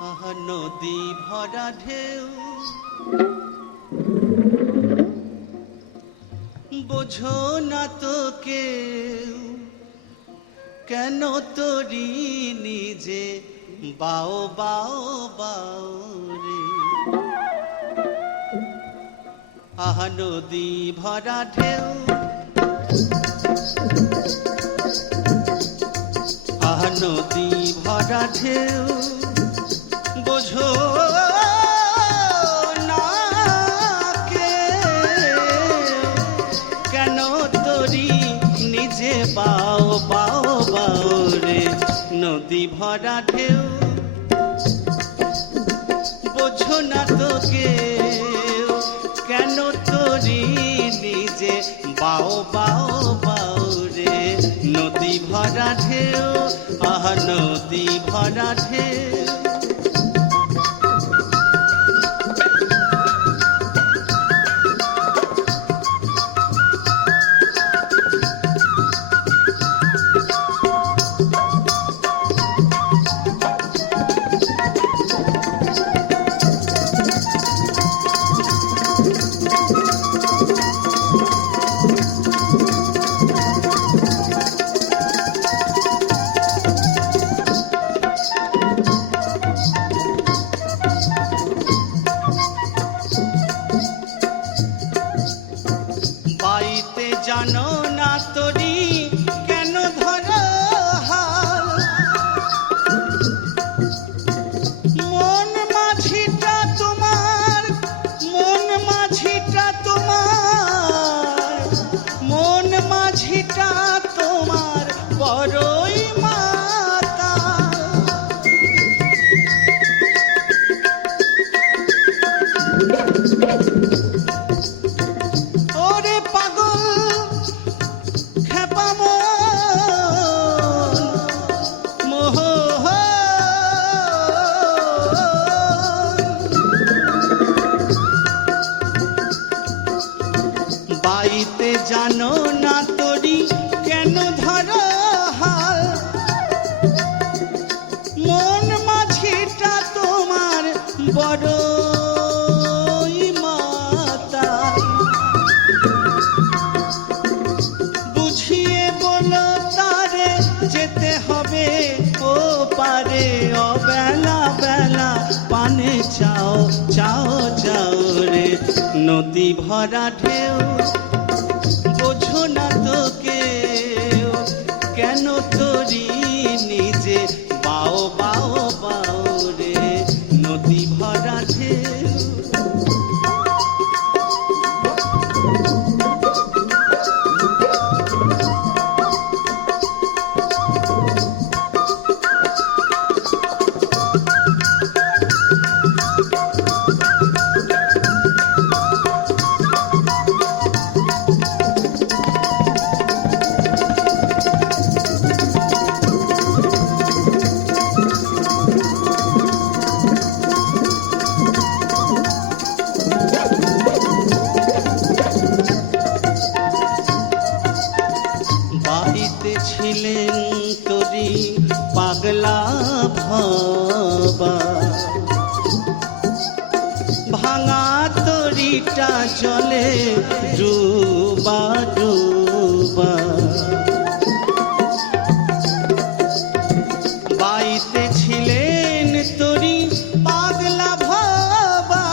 আহা নদী ভরা ঢেউ বোঝো না তো কেউ কেন তোরি নিজে বাও বাও বাও রে আহা নদী ভরা ঢেউ আহা নদী ভরা ঢেউ বোঝো না কেন তোরি নিজে বাও বাও বাও রে নদী ভরা ঢেউ বোঝো না তো কেন তোরি নিজে বাও বাও বাও রে নদী ভরা ঢেউ আহা নদী ভরা ঢেউ জানো না তোরি কেন ধরো হাল মন মাঝিটা তোমার মন মাঝিটা তোমার মন মাঝিটা তোমার বড়ই মাতা ওরে পাগল বাইতে জানো না তোরি কেন ধরো হাল মন মাঝিটা তোমার বড়ই মাতা বুঝিয়ে বলো তারে যেতে হবে ও পারে অবেলা বেলা পানে চাও চাও চাও রে নদী ভরা ঢেউ বোঝো না তো কেন তোরি নিজে বাও বাও বাও রে নদী ভরা ঢেউ বাড়িতে ছিলেন তোরি পাগলা ভবা ভাঙা তরিটা জলে ডুবা ডুবা বাড়িতে ছিলেন তোরি পাগলা ভবা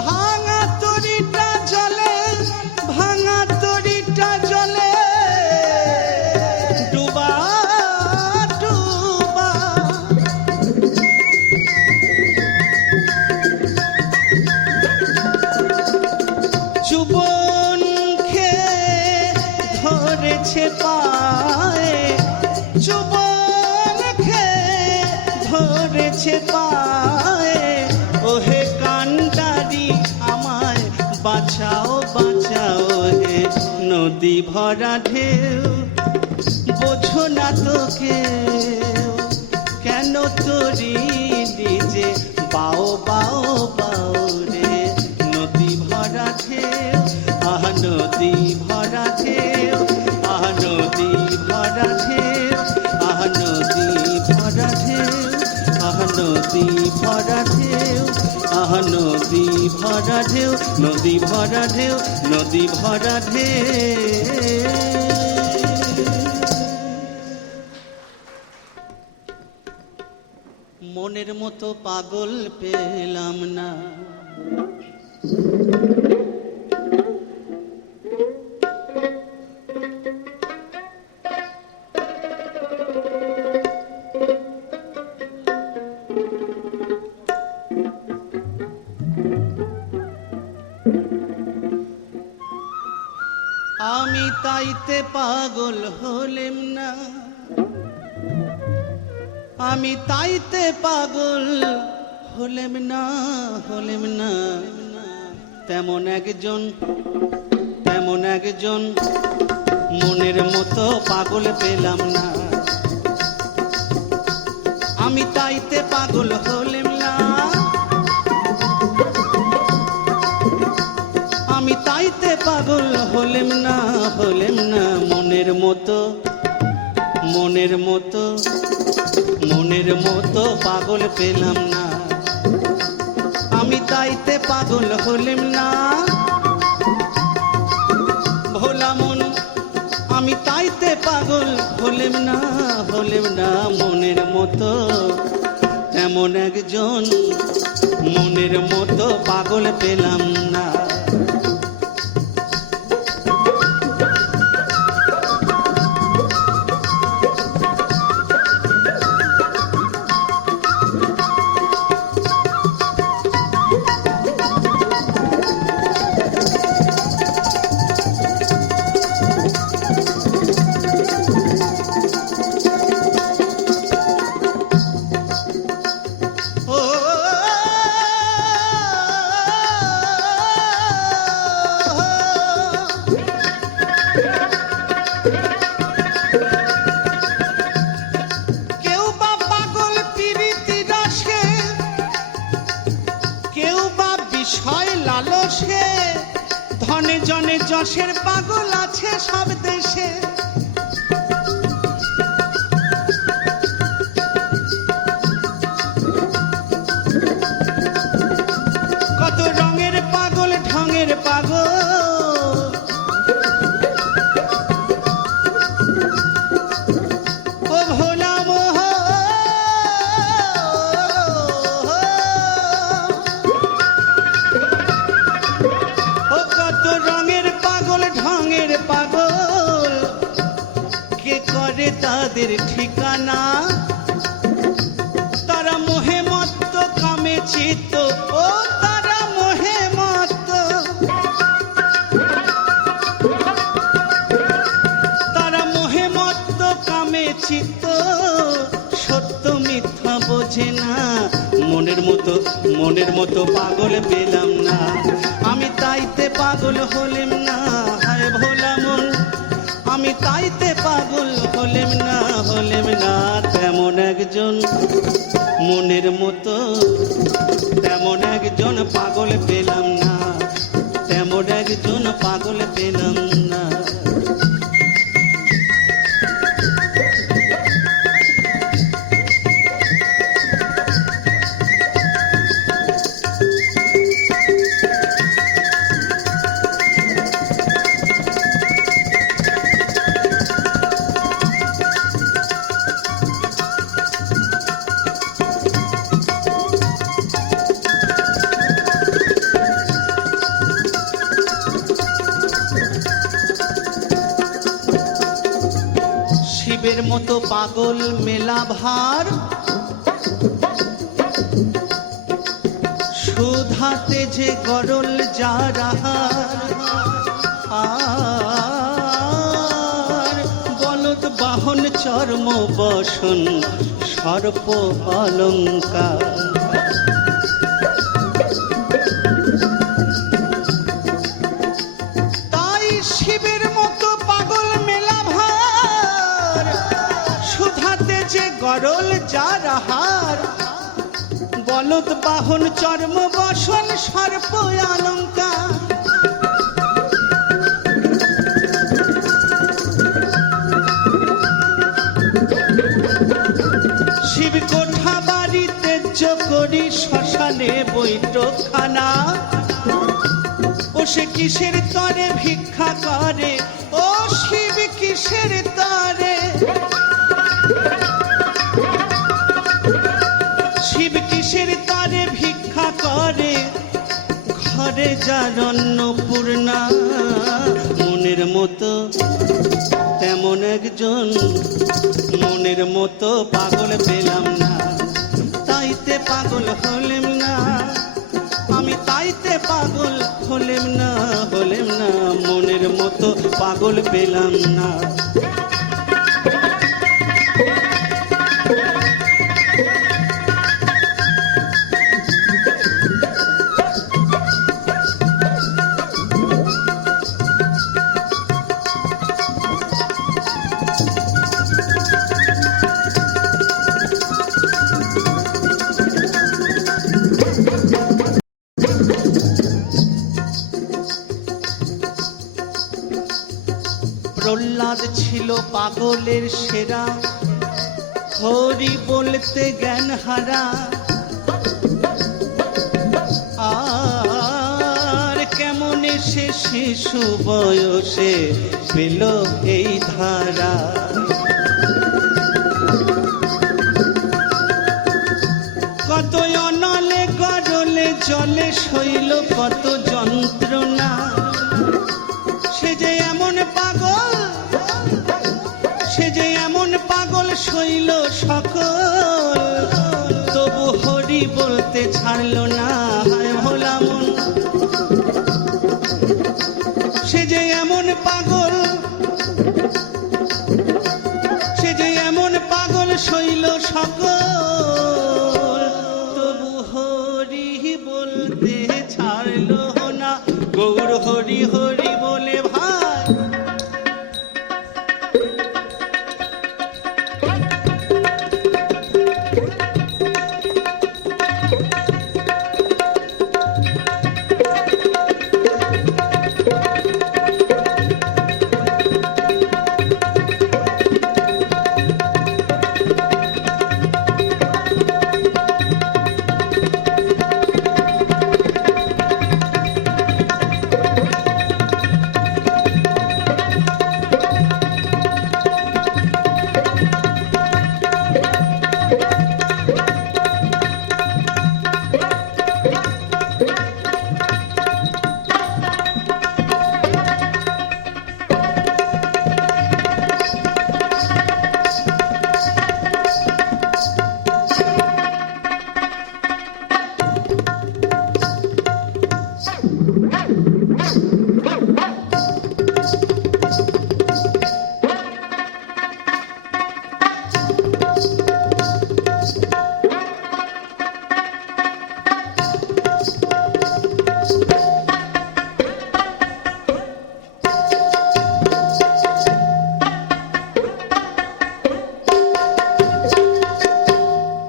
ভাঙা তরিটা জলে ভাঙা তরিটা জলে ডুবা ডুবা চুবন খেয়ে ধরেছে পায়ে চুবন খেয়ে ধরেছে পায়ে ওহে কান্ডারি আমায় বাঁচাও বাঁচাও হে নদী ভরা ঢেউ বোঝো না তো কেন তোরি নিজে বাও বাও বাও রে নদী ভরা ঢেউ আহা নদী ভরা ঢেউ আহা নদী ভরা ঢেউ আহা নদী ভরা ঢেউ নদী ভরা ঢেউ, নদী ভরা ঢেউ, নদী ভরা ঢেউ। মনের মতো পাগল পেলাম না, আমি তাইতে পাগল হলেম না, আমি তাইতে পাগল হলেম না, হলেম না। তেমন একজন, তেমন একজন মনের মতো পাগল পেলাম না, আমি তাইতে পাগল হলেম না, আমি তাইতে পাগল হলেম না, হলেম না। মনের মতো, মনের মতো, মনের মতো পাগল পেলাম না, আমি তাইতে পাগল হলেম না। ভোলা মন, আমি তাইতে পাগল হলেম না, হলেম না। মনের মতো এমন একজন মনের মতো পাগল পেলাম না। লালসে ধনে জনে যশের পাগল আছে সব দেশে, কত রঙের পাগল ঢঙের পাগল, ও ভোলা মোহ পাগল, কে করে তাদের ঠিকানা, তারা মোহে মত্ত কামে চিত্ত, ও তারা মোহে মত্ত, তারা মোহে মত্ত কামে চিত্ত, সত্য মিথ্যা বোঝে না। মনের মতো, মনের মতো পাগল পেলাম না, আমি তাইতে পাগল হলেম না। হায় ভোলা মন, আমি তাইতে পাগল হলেম না, হলেম না। তেমন একজন মনের মতো, তেমন একজন পাগল পেলাম না, তেমন একজন পাগল পেলাম না। শিবের মতো পাগল মেলা ভার, সুধাতে যে গরল যার, বলদ বাহন চর্ম বসন সর্প অলঙ্কার, তাই শিবের মতো পাগল মেলা ভার, সুধাতে যে গরল যার, বলদ বাহন চর্ম বসন সর্প অলঙ্কার। শিব কোঠা বাড়িতে করি শ্মশানে বই বৈঠকখানা। ও সে কিসের তরে ভিক্ষা করে, ও শিব কিসের তরে, শিব কিসের তরে ভিক্ষা করে, ঘরে যার অন্নপূর্ণা। মনের মতো তেমন একজন, মনের মতো পাগল পেলাম না, তাইতে পাগল হলেম না, আমি তাইতে পাগল হলেম না, হলেম না, মনের মতো পাগল পেলাম না। প্রহ্লাদ ছিল পাগলের সেরা, হরি বলতে জ্ঞান হারা। আর কেমন সে শিশু বয়সে পেল এই ধারা। কত অনলে গরলে জলে শৈল কত যন্ত্রণা। সে যে এমন পাগল, সে যে এমন পাগল শৈল সকল, তবু হরি বলতে ছাড়লো না। হায় ভোলা মন, সে যে এমন পাগল, সে যে এমন পাগল শৈল সকল, তবু হরি বলতে ছাড়লো না। গৌর হরি হরি বলে ভাই,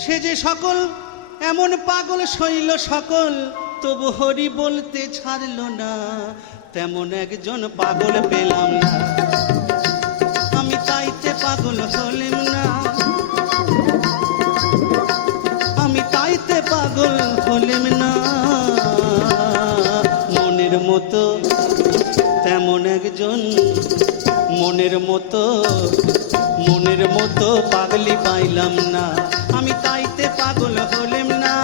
সে যে সকল এমন পাগল শৈল সকল, তবু হরি বলতে ছাড়লো না। তেমন একজন পাগল পেলাম না, আমি তাইতে পাগল হলেম না, আমি তাইতে পাগল হলেম না। মনের মতো তেমন একজন, মনের মতো, মনের মতো পাগলি পাইলাম না, আমি তাইতে পাগল হলেম না।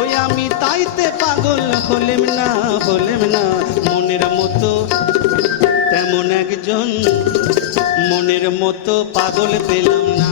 ওই আমি তাইতে পাগল হলেম না, হলেম না। মনের মতো তেমন একজন, মনের মতো পাগল পেলাম না।